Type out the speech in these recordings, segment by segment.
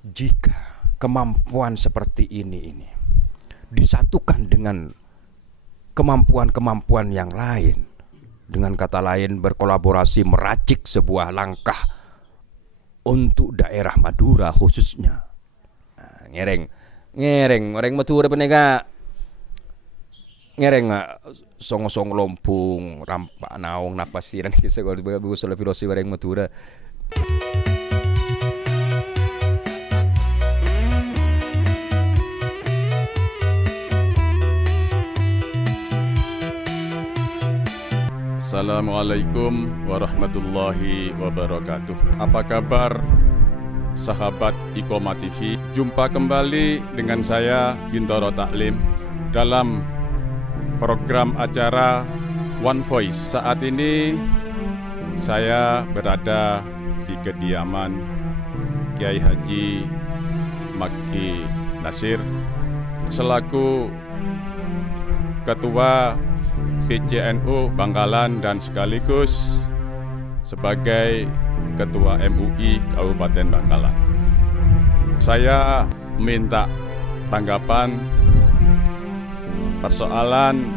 Jika kemampuan seperti ini disatukan dengan kemampuan-kemampuan yang lain, dengan kata lain berkolaborasi meracik sebuah langkah untuk daerah Madura khususnya. Ngereng orang Madura penega ngereng song-song lompung rampak naung napasiran kisah kalau bagus filosofi orang Madura. Assalamualaikum warahmatullahi wabarakatuh. Apa kabar sahabat Iqomah TV? Jumpa kembali dengan saya Bintoro Taklim dalam program acara One Voice. Saat ini saya berada di kediaman Kiai Haji Makki Nasir selaku Ketua PCNU Bangkalan dan sekaligus sebagai Ketua MUI Kabupaten Bangkalan. Saya minta tanggapan persoalan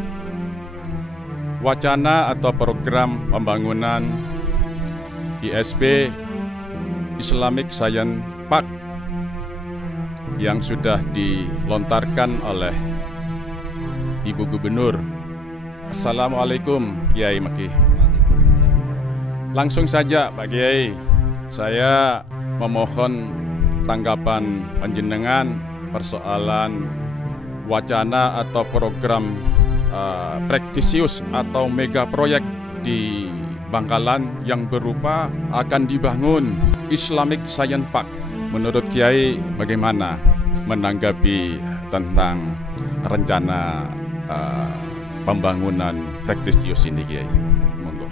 wacana atau program pembangunan ISP Islamic Science Park yang sudah dilontarkan oleh Ibu Gubernur. Assalamualaikum Kiai Makki. Langsung saja Pak Kiai, saya memohon tanggapan panjenengan persoalan wacana atau program praktisius atau mega proyek di Bangkalan yang berupa akan dibangun Islamic Science Park. Menurut Kiai bagaimana menanggapi tentang rencana pembangunan praktisius ini, Kiai? Monggo.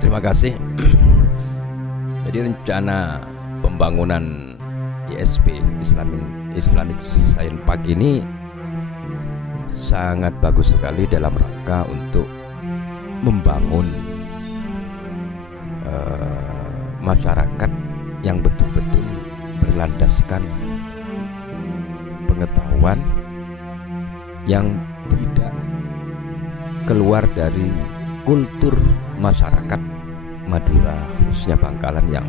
Terima kasih. Jadi rencana pembangunan ISP Islamic Science Park ini sangat bagus sekali dalam rangka untuk membangun masyarakat yang betul-betul berlandaskan pengetahuan yang tidak keluar dari kultur masyarakat Madura khususnya Bangkalan yang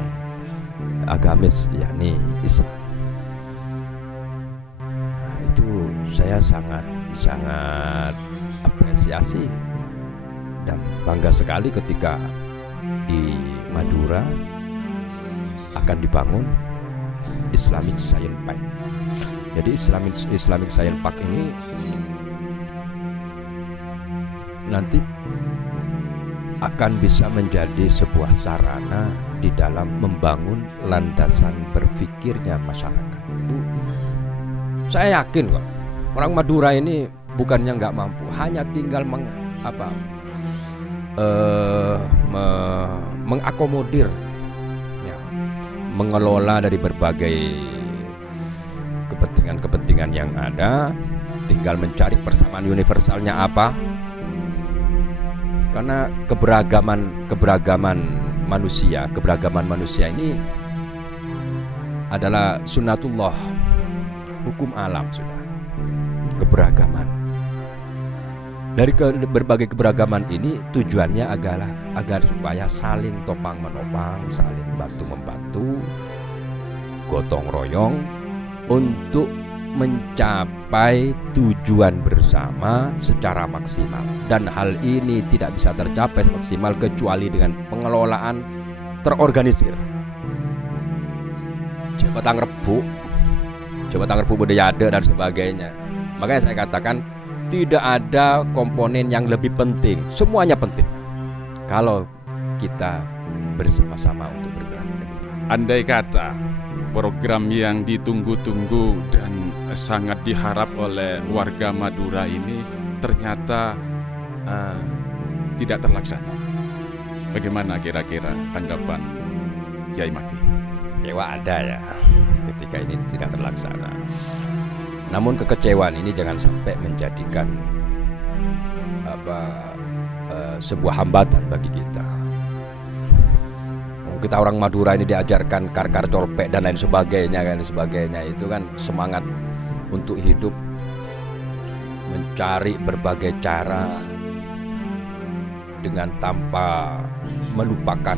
agamis, yakni Islam. Nah, itu saya sangat apresiasi dan bangga sekali ketika di Madura akan dibangun Islamic Science Park. Jadi Islamic Science Park ini nanti akan bisa menjadi sebuah sarana di dalam membangun landasan berpikirnya masyarakat. Saya yakin kok orang Madura ini bukannya nggak mampu, hanya tinggal mengakomodir, ya, mengelola dari berbagai kepentingan yang ada, tinggal mencari persamaan universalnya apa. Karena keberagaman manusia ini adalah sunnatullah, hukum alam sudah. Keberagaman. Dari berbagai keberagaman ini tujuannya agar supaya saling topang menopang, saling bantu membantu, gotong royong untuk mencapai tujuan bersama secara maksimal. Dan hal ini tidak bisa tercapai maksimal kecuali dengan pengelolaan terorganisir. Jabatan Rebu Budayade dan sebagainya. Makanya saya katakan tidak ada komponen yang lebih penting, semuanya penting kalau kita bersama-sama untuk bergerak. Andai kata program yang ditunggu-tunggu dan sangat diharap oleh warga Madura ini ternyata tidak terlaksana, bagaimana kira-kira tanggapan Kiai Makki? Kecewa ada ya ketika ini tidak terlaksana. Namun kekecewaan ini jangan sampai menjadikan sebuah hambatan bagi kita. kita orang Madura ini diajarkan kar-kar colpek dan lain sebagainya itu kan semangat untuk hidup, mencari berbagai cara dengan tanpa melupakan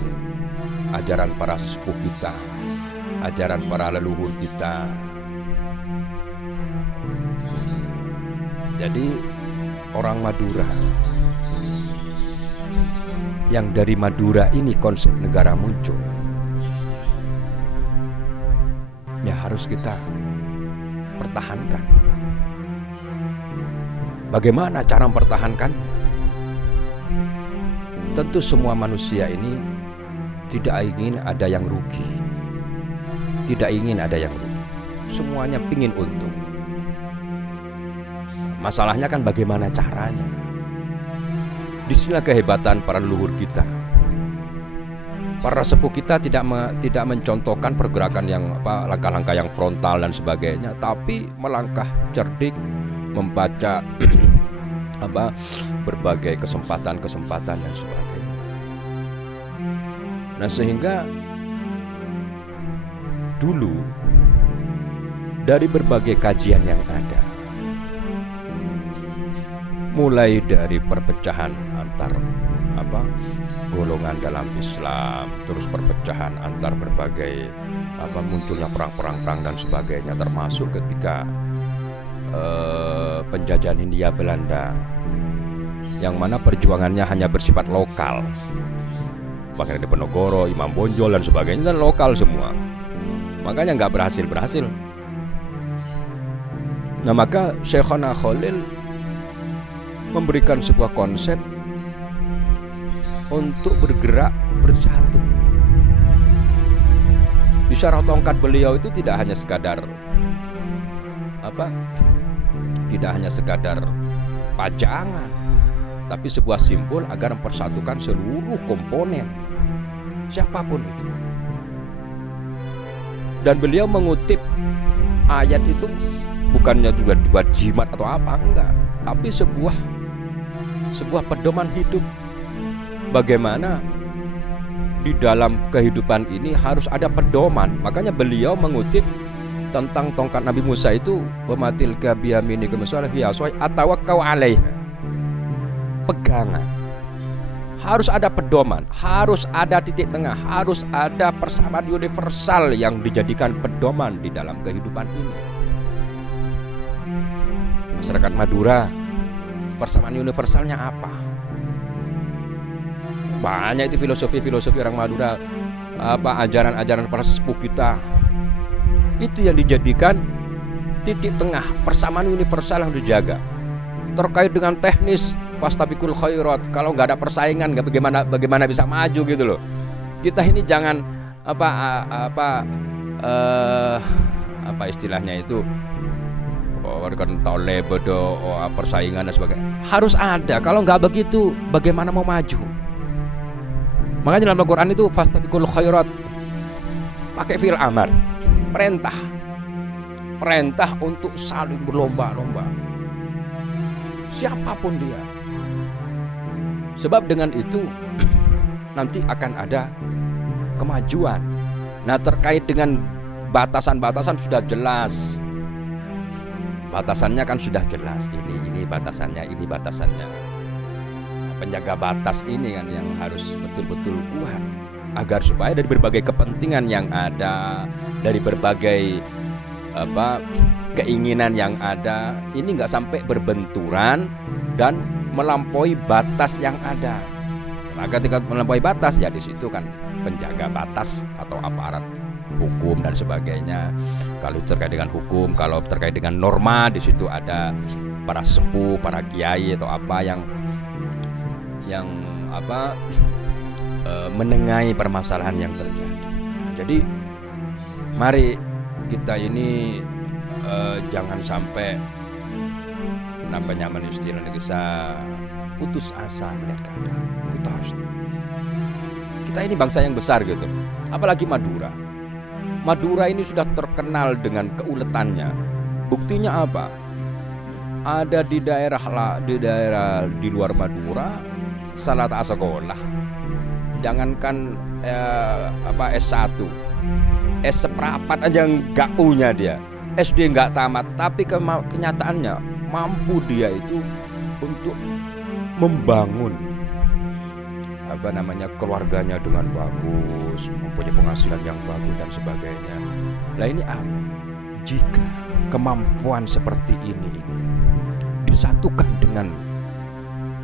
ajaran para sesepuh kita, ajaran para leluhur kita. Jadi orang Madura, yang dari Madura ini konsep negara muncul, ya harus kita pertahankan. Bagaimana cara mempertahankannya? Tentu semua manusia ini tidak ingin ada yang rugi, tidak ingin ada yang rugi. Semuanya pingin untung. Masalahnya kan bagaimana caranya. Disinilah kehebatan para leluhur kita. Para sepuh kita tidak mencontohkan pergerakan yang langkah-langkah yang frontal dan sebagainya, tapi melangkah cerdik, membaca berbagai kesempatan-kesempatan dan sebagainya. Nah, sehingga dulu dari berbagai kajian yang ada, mulai dari perpecahan antar golongan dalam Islam, terus perpecahan antar berbagai munculnya perang dan sebagainya, termasuk ketika penjajahan Hindia Belanda, yang mana perjuangannya hanya bersifat lokal. Bahkan di Penogoro, Imam Bonjol dan sebagainya dan lokal semua. Makanya nggak berhasil. Nah, maka Syekhona Khalil memberikan sebuah konsep untuk bergerak bersatu. Isyarat tongkat beliau itu tidak hanya sekadar pajangan, tapi sebuah simbol agar mempersatukan seluruh komponen, siapapun itu. Dan beliau mengutip ayat itu bukannya juga buat jimat atau apa, enggak, tapi sebuah pedoman hidup. Bagaimana di dalam kehidupan ini harus ada pedoman. Makanya beliau mengutip tentang tongkat Nabi Musa itu, "Wamatil kabiyamini kemasalahiyasoy atawakkau alaih." Pegangan. Harus ada pedoman, harus ada titik tengah, harus ada persamaan universal yang dijadikan pedoman di dalam kehidupan ini. Masyarakat Madura, persamaan universalnya apa? Banyak itu filosofi orang Madura, ajaran-ajaran para sepuh kita. Itu yang dijadikan titik tengah, persamaan universal yang dijaga. Terkait dengan teknis, fastabiqul khairat, kalau nggak ada persaingan, bagaimana bisa maju gitu loh. Kita ini jangan istilahnya itu persaingan dan sebagainya. Harus ada. Kalau nggak begitu, bagaimana mau maju? Makanya dalam Al-Quran itu fastabiqul khairat, pakai fi'il amar, perintah untuk saling berlomba-lomba, siapapun dia. Sebab dengan itu nanti akan ada kemajuan. Nah, terkait dengan batasan-batasan sudah jelas. Batasannya kan sudah jelas. Ini batasannya, ini batasannya. Penjaga batas ini kan yang harus betul-betul kuat, agar supaya dari berbagai kepentingan yang ada, dari berbagai keinginan yang ada, ini nggak sampai berbenturan dan melampaui batas yang ada. Nah, ketika melampaui batas, ya di situ kan penjaga batas atau aparat hukum dan sebagainya. Kalau terkait dengan hukum, kalau terkait dengan norma, di situ ada para sepuh, para kiai atau apa yang menengahi permasalahan yang terjadi. Jadi mari kita ini jangan sampai istilahnya bisa putus asa melihat keadaan. Kita ini bangsa yang besar gitu. Apalagi Madura. Madura ini sudah terkenal dengan keuletannya. Buktinya apa? Ada di daerah di luar Madura salah tak sekolah. Jangankan S1, S seperempat aja nggak punya dia, SD nggak tamat, tapi kenyataannya mampu dia itu untuk membangun keluarganya dengan bagus, mempunyai penghasilan yang bagus dan sebagainya. Nah ini jika kemampuan seperti ini disatukan dengan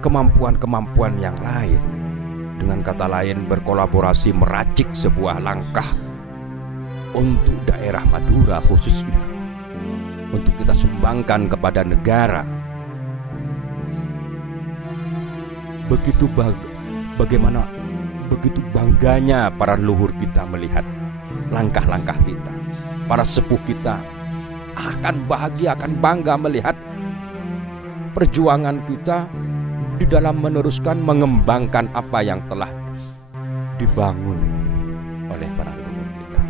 kemampuan-kemampuan yang lain, dengan kata lain berkolaborasi meracik sebuah langkah untuk daerah Madura khususnya, untuk kita sumbangkan kepada negara. Begitu bangganya para leluhur kita melihat langkah-langkah kita. Para sepuh kita akan bahagia, akan bangga melihat perjuangan kita di dalam meneruskan mengembangkan apa yang telah dibangun oleh para leluhur kita.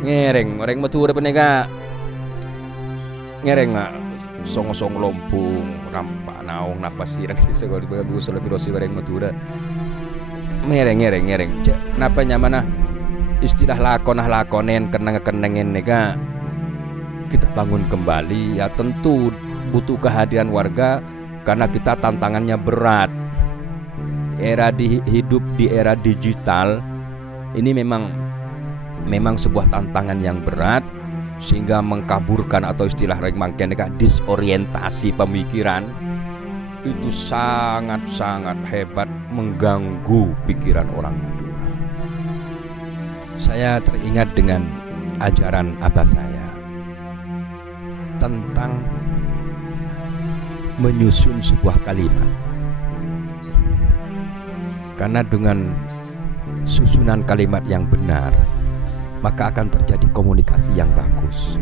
Ngereng orang Madura penega ngereng song-song lompung rampak naung napas sirang segala bagus lebih rosi orang Madura ngereng napa nyamana istilah lakonen keneng nega kita bangun kembali. Ya tentu butuh kehadiran warga karena kita tantangannya berat. Hidup di era digital ini memang sebuah tantangan yang berat, sehingga mengkaburkan atau istilah mangken disorientasi pemikiran itu sangat-sangat hebat, mengganggu pikiran orang Madura. Saya teringat dengan ajaran abah saya tentang menyusun sebuah kalimat, karena dengan susunan kalimat yang benar maka akan terjadi komunikasi yang bagus.